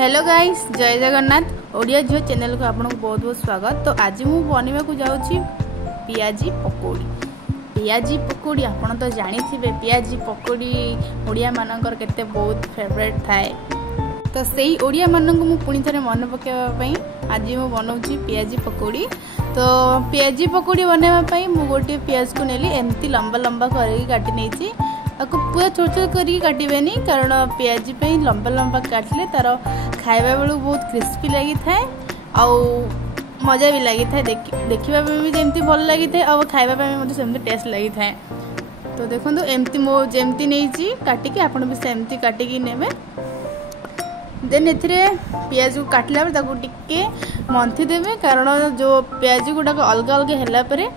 Hello guys, जय जगन्नाथ। ओडिया झील channel को आपको बहुत बहुत स्वागत। तो आज मु बनवा को जाऊँगी पियाजी पकोड़ी। पियाजी पकोड़ी आपन तो जानी थे, पियाजी पकोड़ी ओडिया मानकर केते बहुत फेवरेट थाए। तो सही ओडिया मानक मु पुणी थे मन पकाइवाई आज मु बनाऊँगी पियाजी पकोड़ी। तो पियाजी पकोड़ी बनवाई मु गोटे पियाज को नेली एमती लंबा लंबा करके काटी नहीं, आपको पूरा छोट छोट करके काटबेनी, कारण पियाजी पे लंबा लंबा काटले तार खाइबा बेलू बहुत क्रिस्पी लगी थाए आउ मजा भी लगी था। देखा भी जमती भल लगी था और खाइबा सेमती टेस्ट लगी था। तो देखो एमती मो जमती नहीं काटिकी आपन भी सेमती काटिकी नेबे। देन एथिरे पियाज को काटला बेले टिके मंथी देवे, कारण जो पियाज गुड़ाक अलग अलग हैला परे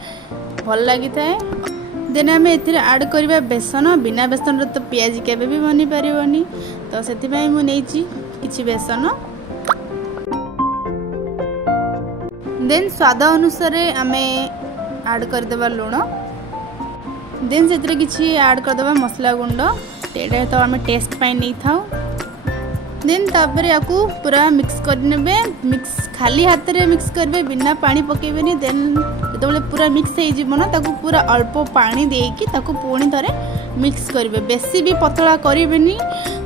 भल लगी थाए। देन आम एथिरे ऐड करबा बेसन। बिना बेसन तो पियाजी केबे भी बनी पारिबनी, तो सेतिबाई मु नेइची किछि बेसन। देन स्वाद अनुसार आम ऐड करदेबा लुण। देन सेतिरे किछि ऐड करदेबा मसला गुंड, एटा तो आम टेस्ट पाई नहीं थाउ। देन तापर याकू पूरा मिक्स करनेबे। मिक्स खाली हाथ रे मिक्स करबे, बिना पानी पकेबेनी। देन जेतबेले पूरा मिक्स हो जिवो ना, ताकू पूरा अल्प पानी देकी ताकू पुणी थरे मिक्स करबे। बेसी भी पतला करिबेनी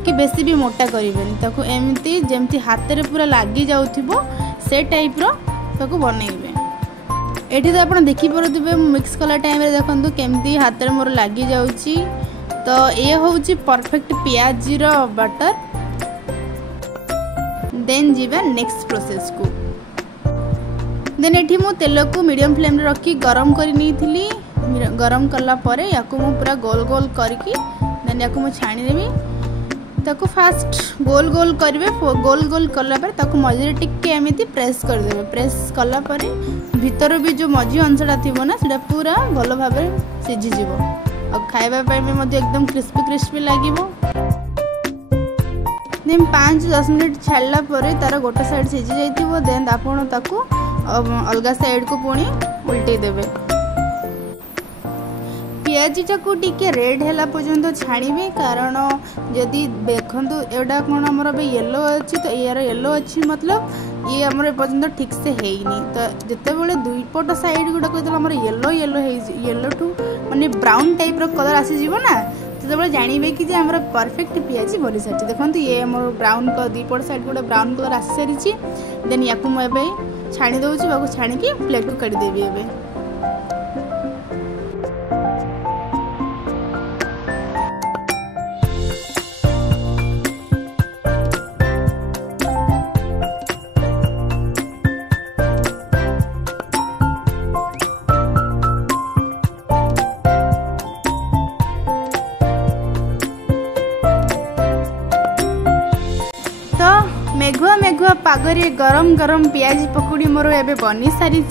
कि बेसी भी मोटा करिबेनी, ताकू एमती जेमती हाथ रे पूरा लागी जाउथिबो से टाइप रो ताकू बनैबे। एठी तो आपण देखि परथिबे मिक्स कला टाइम रे देखंतु केमती हाथ रे मोर लागी जाउची। तो ए होउची परफेक्ट पियाजी रो बटर। देन जीवा नेक्स्ट प्रोसेस को। देन एठी मु तेल को मीडियम फ्लेम रे रखी गरम करी नहीं थिली। गरम कला परे याकू मु पूरा गोल गोल करके देन याकू मु छाणी देबी। ताकू फास्ट गोल गोल करबे। गोल गोल कला पर ताकू मझे टिके एमिति प्रेस कर देबे। प्रेस कला परे भीतर भी जो मझी अंशटा थिबो ना, सेटा पूरा भलो भाबे सिझी जिवो और खाइबा पय में मधे एकदम क्रिस्पी क्रिस्पी लागिवो। देन 5-10 मिनट छाड़ला परे तार गोटे साइड सिझी जाइथिबो। देन आपण ताकू अलगा साइड को पुणी उल्टे देबे। पियाजीटा को टिके रेड हैला पर्यंत छाणीबे, कारण जदि देखंतु एडा कोन हमर बे येलो अछि, तो यार येलो अछि मतलब ये हमर पर्यंत ठीक से हेइनी। तो जते बेले दुई पट साइड गुडा को हमर येलो येलो हे, येलो टू माने ब्राउन टाइप रो कलर आसी जीवो ना, तो जानवे कि हमर परफेक्ट पियाजी बनी सारी। देखो ये मोर ब्राउन कलर दी पट साइड गोटे ब्राउन कलर आसी सारी। देन या छाणी दौची, छाणी प्लेट को काटी देवी एबे। मेघुआ मेघुआ पागरे गरम गरम पियाजी पकोड़ी मोर एबे बनी सारी।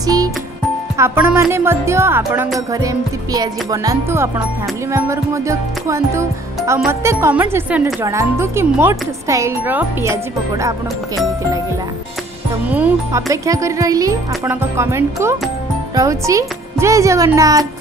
आपण माने मध्य आपण घरे एमती पियाजी बनातु, आपण फैमिली मेंबर को मध्य खुआंतु आ मते कमेंट सेक्शन रे जणांतु कि मोट स्टाइल रो पियाजी पकोड़ा आपण को केमिति लागिला। तो मु अपेक्षा करि रहिली आपण को कमेंट को। रहउची जय जगन्नाथ।